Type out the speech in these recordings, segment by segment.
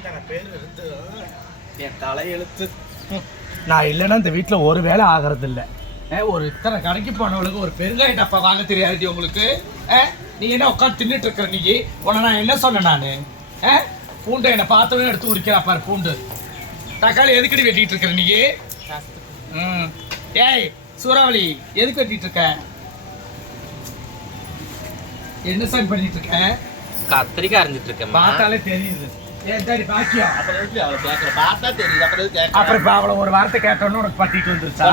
பேர் இருந்து என் தலையெழுத்து. நான் இல்லைன்னா இந்த வீட்டில் ஒரு வேலை ஆகிறது இல்லை ஒரு இத்தனை கடைக்கு போனவளுக்கு ஒரு பெருங்காய டப்பா வாங்க தெரியாது உங்களுக்கு? ஏ, நீ என்ன உட்காந்து தின்னுட்டு இருக்கிற நீ உன்னை நான் என்ன சொன்னேன் நான்? பூண்டை என்னை பார்த்தவனே எடுத்து உரிக்கிறா பாரு பூண்டு. தக்காளி எதுக்கடி வெட்டிட்டு இருக்கிற நீ ம். ஏய் சூறாவளி எதுக்கு வெட்டிட்டு இருக்க? என்ன சாமி பண்ணிட்டு இருக்க? கத்திரிக்காய் அரைஞ்சிட்டு இருக்கேன் பார்த்தாலே தெரியுது. அப்புறம் இப்ப அவளை ஒரு வார்த்தை கேட்டோன்னு உனக்கு பட்டிட்டு வந்துருச்சா.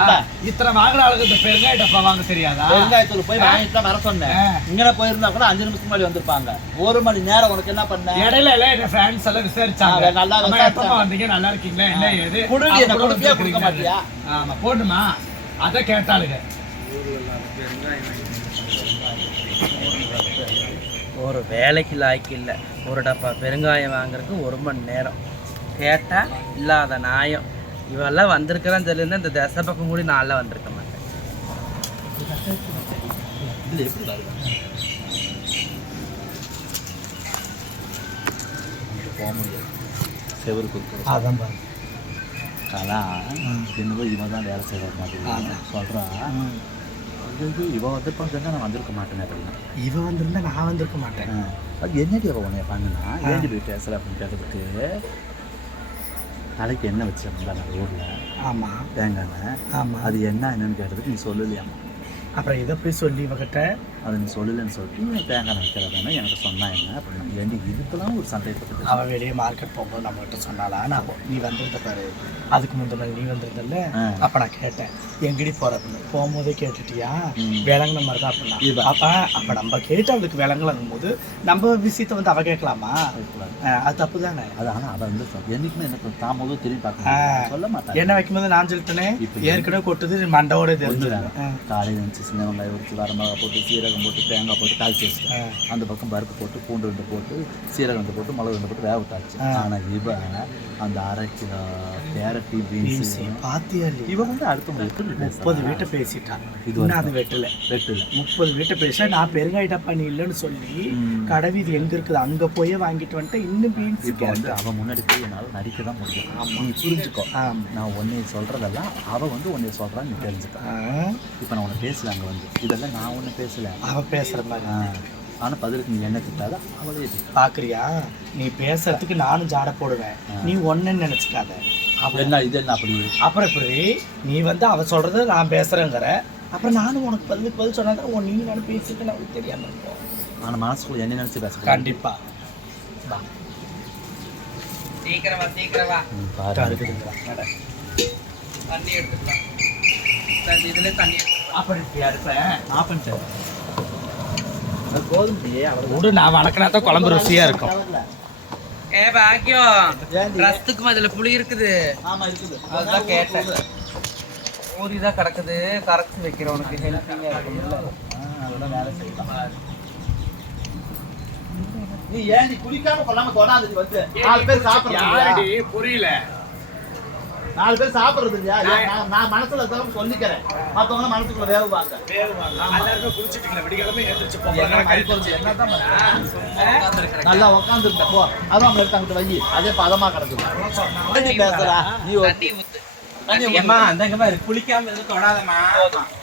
இத்தனை வாங்குற ஆளுக்கு இந்த பெருங்காய டப்பா வாங்க தெரியாதா பெருங்காயத்தூள் போய் வாங்கிட்டு தான் வர சொன்னேன். ஆ. இங்கன போயிருந்தா கூட அஞ்சு நிமிஷத்துக்கு முன்னாடி வந்திருப்பாங்க. ஒரு மணி நேரம் உனக்கு என்ன பண்ண? இடையில எல்லாம் எங்க ஃப்ரெண்ட்ஸ் எல்லாம் விசாரிச்சாங்க நல்லா. எப்பம்மா வந்தீங்க நல்லா இருக்கீங்களா என்ன ஏது என்ன குடுப்பியா. கொடுக்க மாட்டியா? ஆமா போடுமா அத கேட்டாளுங்க ஒரு வேலைக்கு லாய்க்கு இல்லை ஒரு டப்பா பெருங்காயம் வாங்குறதுக்கு ஒரு மணி நேரம் கேட்டால் இல்லாத நியாயம் இவெல்லாம் வந்திருக்கிறான்னு சொல்லியிருந்தா இந்த தசை பக்கம் கூட நாளில் வந்திருக்க மாட்டேன். செவுரு குறுக்க. அதான் பாரு அதான், என்னவோ இவன் தான் வேலை செய்யற மாதிரி சொல்றா. ஐயோ, இவ வந்திருப்பான்னு தெரிஞ்சா நான் வந்திருக்க மாட்டேனே அப்படின்னா. இவ வந்திருந்தா நான் வந்திருக்க மாட்டேன். அது என்னடி அவ உன்னைய பண்ணுனா? ஏஞ்சி போய் பேசல அப்படின்னு கேட்டதுக்கு தலைக்கு என்ன வச்சிருந்தா நான் ஊர்ல. ஆமா. தேங்காய் எண்ணெய். ஆமா. அது என்ன என்னன்னு கேட்டதுக்கு நீ சொல்லலையாமா அப்புறம் இதை போய் சொல்லி இவகிட்ட? அதை நீ சொல்லலைன்னு சொல்லிட்டு தேங்காய் வைக்கிறதானே எனக்கு சொன்னா என்ன? அப்படின்னா ஏண்டி இதுக்கெல்லாம் ஒரு சந்தேகப்பட்டு அவ வெளியே மார்க்கெட் போகும்போது நம்ம கிட்ட சொன்னாலா நான் நீ வந்திருந்த பாரு அதுக்கு முந்தின நீ வந்திருந்தல்ல. அப்ப நான் கேட்டேன் எங்கடி போற? அப்படின்னு. போகும்போதே கேட்டுட்டியா. விளங்குன மாதிரி தான் அப்படின்னா. அப்ப அப்ப நம்ம கேட்டு அவளுக்கு விளங்கலங்கும் போது நம்ம விஷயத்த வந்து அவ கேட்கலாமா? அது தப்பு தானே அது ஆனால் அவன் வந்து என்னைக்குமே எனக்கு தான் போதும் திரும்பி. பார்க்க சொல்ல மாட்டான் என்ன வைக்கும்போது நான் சொல்லிட்டேனே? ஏற்கனவே கொட்டுது தெரிஞ்சிடும் வேணும் காலையில் சின்ன வெங்காயம் உரிச்சு வரமிளகா போட்டு சீரகம் போட்டு தேங்காய் போட்டு தாளிச்சு வச்சுட்டேன். அந்த பக்கம் பருப்பு போட்டு பூண்டு ரெண்டு போட்டு சீரகம் ரெண்டு போட்டு மிளகு ரெண்டு போட்டு வேக ஆ. ஆனால் இவ அந்த அரை கிலோ கேரட்டி பீன்ஸ் பாத்தியா இல்லையா? இவ வந்து அடுத்த முப்பது வீட்டை பேசிட்டான் இது இன்னும் அது வெட்டல. வெட்டுல. முப்பது வீட்டை பேச நான் பெருங்காய டப்பா நீ இல்லைன்னு சொல்லி ம். கடை வீதி எங்க இருக்குது? அங்க போய் வாங்கிட்டு வந்துட்டு இன்னும் பீன்ஸ் இப்போ வந்து அவ முன்னாடி போய் என்னால் நடிக்க தான் முடியும். நீ புரிஞ்சுக்கோ. நான் உன்னை சொல்றதெல்லாம் அவ வந்து உன்னை சொல்றான்னு நீ தெரிஞ்சுக்க. இப்போ நான் உன்னை பேசல அங்கே வந்து. இதெல்லாம் நான் ஒன்று பேசல. அவ பேசுற மாதிரி. ஆ. ஆனா பதிலுக்கு நீ என்ன திட்டாத அவளே திட்டா. பாக்குறியா? நீ பேசுறதுக்கு நானும் ஜாட போடுவேன். நீ ஒன்னுன்னு நினைச்சுக்காத. அவ- என்ன இது என்ன அப்படி? அப்புறம் இப்படி நீ வந்து அவ சொல்றத நான் பேசுறேங்கிற. அப்புறம் நானும் உனக்கு பதிலுக்கு பதில் சொன்னா உன் நீ நான் பேசிட்டு நமக்கு தெரியாம இருக்கும் ஆனா மனசுக்குள்ள என்ன நினைச்சு பேச கண்டிப்பா. வா, சீக்கிரமா சீக்கிரமா. தண்ணி எடுத்துக்கலாம் இதுல தண்ணி அப்படி இப்படியா இருப்பேன் நான் பண்ணிட்டேன். விடு நான் வளர்க்கினா தான் குழம்பு ருசியா இருக்கும். ஏ பாக்கியம்? ரசத்துக்கும் அதுல புளி இருக்குது. ஆமா இருக்குது. அதுதான் கேட்டேன். ஊதி தான் கிடக்குது. கரைச்சி வைக்கிறேன் உனக்கு. ஹெல்ப்பிங்காக இருக்கும்ல. அதெல்லாம் வேலை செய்யலாம். நீ ஏன் நீ குளிக்காம கொள்ளாம கொண்டாந்து வந்து. நாலு பேர் சாப்பிடுறது இல்லையா? புரியல. நாலு பேர் சாப்பிடுறது இல்லையா நான் மனசுல இருக்கிறவங்க சொல்லிக்கிறேன். மத்தவங்க மனசுக்குள்ள எல்லாருமே என்னதான் பண்றது? நல்லா உட்காந்துருந்த போ. அதான் எடுத்து அங்கிட்டு வை. அதே பதமா கிடக்குது. பேசுறா நீ அந்த குளிக்காம இருந்து தொடாதம்மா.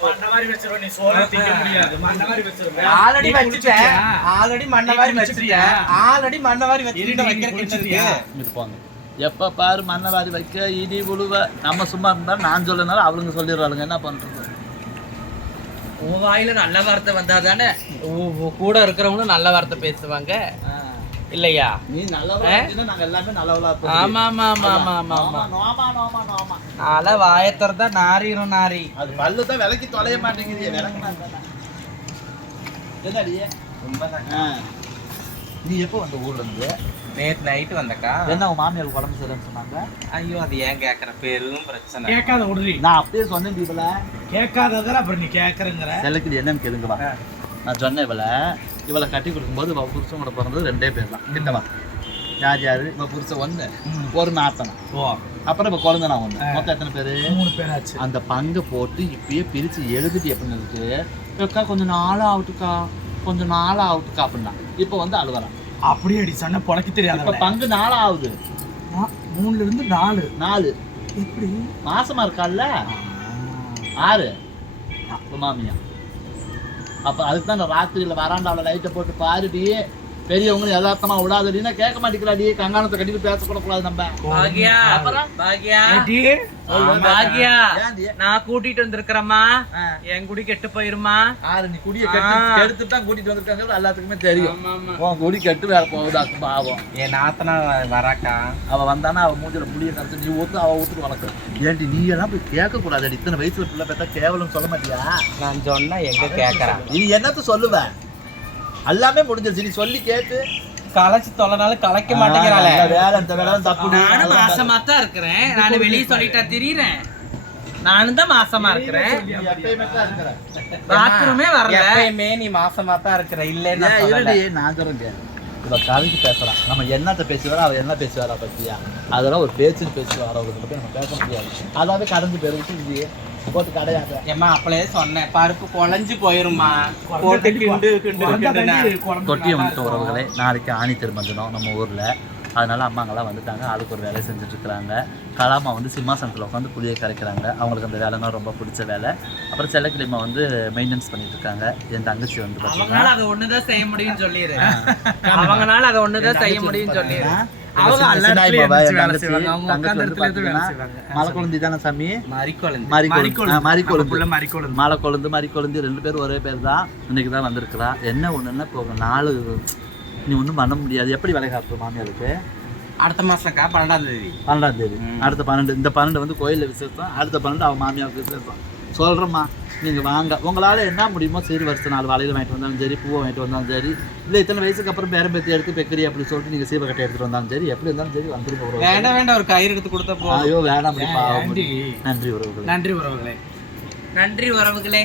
மண்ண மாதிரி வச்சிருவ நீ சோறு திங்க முடியாது. மண்ண மாதிரி வச்சிருவ. ஆல்ரெடி வச்சுட்டேன்? ஆல்ரெடி மண்ண மாதிரி ஆல்ரெடி மண்ண மாதிரி எப்ப பாரு மண்ணை வாரி வைக்க இடி உழுவ நம்ம சும்மா இருந்தா நான் சொல்லனால அவளுங்க சொல்லிடுறாளுங்க. என்ன பண்றது? உன் வாயில நல்ல வார்த்தை வந்தா தானே? கூட இருக்கிறவங்களும் நல்ல வார்த்தை பேசுவாங்க. இல்லையா? நீ நாங்க எல்லாமே நல்லவளா. ஆமா ஆமா ஆமா ஆமா ஆமா ஆமா. நோமா, நோமா, நோமா. நாள வாயத்திறதா நாரிரும் நாரி. அது பல்லு தான் விலைக்கு தொலைய மாட்டேங்குது. விளக்க மாட்டேன் என்னடி? ஆ. நீ எப்போ வந்த ஊர்ல இருந்து? நேத்து நைட்டு வந்தக்கா. என்ன உன் மாமியார் உடம்பு சரியில்லைன்னு சொன்னாங்க. ஐயோ அது ஏன் கேக்குற? பெரும் பிரச்சனை. கேட்காத விடுறி நான் அப்படியே சொன்னேன் இவள. கேட்காததால அப்புறம் நீ கேட்கறங்கிற செல்லக்கிடி என்னன்னு கேளுங்க வா நான் சொன்னேன் இவளை. இவளை கட்டி கொடுக்கும்போது இவள் புருஷன் கூட பிறந்தது ரெண்டே பேர் தான். கிட்டவா? யார் யாரு? இவ புருஷன் ஒன்று ஒரு நாத்தனம் ஓ. அப்புறம் இப்போ குழந்தை நான் ஒன்று மொத்தம் எத்தனை பேர்? மூணு பேராச்சு அந்த பங்கை போட்டு இப்பயே பிரித்து எழுதிட்டு எப்படி இருக்கு. அக்கா கொஞ்சம் நாள் ஆகட்டுக்கா. கொஞ்சம் நாள் ஆகட்டுக்கா அப்படின்னா இப்போ வந்து அழுவலாம் அப்படியே அடி சொன்ன பொழைக்க இப்போ தெரியாத பங்கு நாள் ஆகுது ஆ, மூணுல இருந்து நாலு. நாலு. எப்படி? மாசமா இருக்கால்ல? ஆறு. மாமியா. அப்ப அதுக்கு தான் ராத்திரியில வராண்டாவில் லைட்டை போட்டு பாருடி. பெரியவங்களும் யதார்த்தமா விடாதடின்னா கேட்க மாட்டேங்கிறாடி. கங்காணத்தை கட்டிட்டு பேசக்கூட கூடாது நம்ம. பாக்யா பாக்யா. பாக்யா? நான் கூட்டிட்டு வந்திருக்கிறேம்மா. என் குடி கெட்டு போயிருமா? ஆறு நீ குடிய கெட்டு கெடுத்து தான் கூட்டிட்டு வந்திருக்காங்க எல்லாத்துக்குமே தெரியும். உன் குடி கெட்டு வேலை போகுது பாவம். என் நாத்தனா வராக்கா? அவ வந்தானா அவ மூஞ்சில முடிய நினைச்சு நீ ஊத்து அவ ஊத்துட்டு வளர்க்கு. ஏன்டி நீ எல்லாம் போய் கேட்க கூடாது இத்தனை வயசுல பிள்ளை பார்த்தா கேவலம் சொல்ல மாட்டியா? நான் சொன்னா எங்க கேக்குறான் நீ என்னத்த சொல்லுவ? எல்லாமே முடிஞ்சிருச்சு. நீ சொல்லி கேட்டு களைச்சு தொலைனாலும் கலைக்க மாட்டேங்கிறாளே. வேலை இந்த வேலை தப்பு நானும் மாசமா தான். இருக்கிறேன். நான் வெளியே சொல்லிட்டா திரியறேன். நானும் தான் மாசமா இருக்கிறேன். பாத்ரூமே வரல. எப்பயுமே நீ மாசமா தான் இருக்கிற. இல்லன்னு நான் சொல்றேன். இவ கதைக்கு பேசுறான் நம்ம என்னத்த பேசி வர அவ என்ன பேசி வரா பத்தியா? அதெல்லாம் ஒரு பேச்சுன்னு பேசி வரவங்களுக்கு பத்தி நம்ம பேச முடியாது. அதாவது கடந்து போயிருக்கு இது போட்டு கடையாத. ஏம்மா அப்பளே சொன்னேன் பருப்பு குழஞ்சு போயிருமா போட்டு கிண்டு கிண்டு. தொட்டியை வந்துட்டு உறவுகளே நாளைக்கு ஆணி திருமஞ்சனம் நம்ம ஊரில். அதனால அம்மாங்கெல்லாம் வந்துட்டாங்க. ஆளுக்கு ஒரு வேலை செஞ்சுட்டு இருக்கிறாங்க கலாமா வந்து சிம்மாசனத்தில் உட்காந்து புளியை கரைக்கிறாங்க. அவங்களுக்கு அந்த வேலைனா ரொம்ப பிடிச்ச வேலை. அப்புறம் செல்லக்கிளிமா வந்து மெயின்டெனன்ஸ் பண்ணிட்டு இருக்காங்க என் தங்கச்சி வந்து அவங்களால அதை ஒண்ணுதான் செய்ய முடியும்னு சொல்லிடு அவங்கனால அதை ஒண்ணுதான் செய்ய முடியும்னு சொல்லிடு. மலை கொழுந்து மறி கொழுந்து ரெண்டு பேரும் ஒரே பேர் தான். இன்னைக்கு தான் வந்திருக்கிறா. என்ன ஒண்ணுன்னா இப்போ நாலு நீ ஒன்றும் பண்ண முடியாது. எப்படி வேலை காப்பு மாமியாருக்கு? அடுத்த மாசம்க்கா பன்னெண்டாம் தேதி. பன்னெண்டாம் தேதி. அடுத்த பன்னெண்டு இந்த பன்னெண்டு வந்து கோயிலில் விசேஷம். அடுத்த பன்னெண்டு அவன் மாமியாருக்கு விசேஷம். சொல்கிறேம்மா நீங்கள் வாங்க. உங்களால் என்ன முடியுமோ சரி வருஷம் நாலு வாழையில் வாங்கிட்டு வந்தாலும் சரி பூவை வாங்கிட்டு வந்தாலும் சரி இல்லை இத்தனை வயசுக்கு அப்புறம் பேரம் பேத்தி எடுத்து பெக்கரி அப்படி சொல்லிட்டு நீங்கள் சீவக்கட்டை எடுத்துகிட்டு வந்தாலும் சரி எப்படி இருந்தாலும் சரி வந்துருங்க உறவுகளே. வேண்டாம் வேண்டாம் ஒரு கயிறு எடுத்து கொடுத்த போ ஐயோ. ஆண்டி. நன்றி உறவுகளே. நன்றி உறவுகளே. நன்றி உறவுகளே.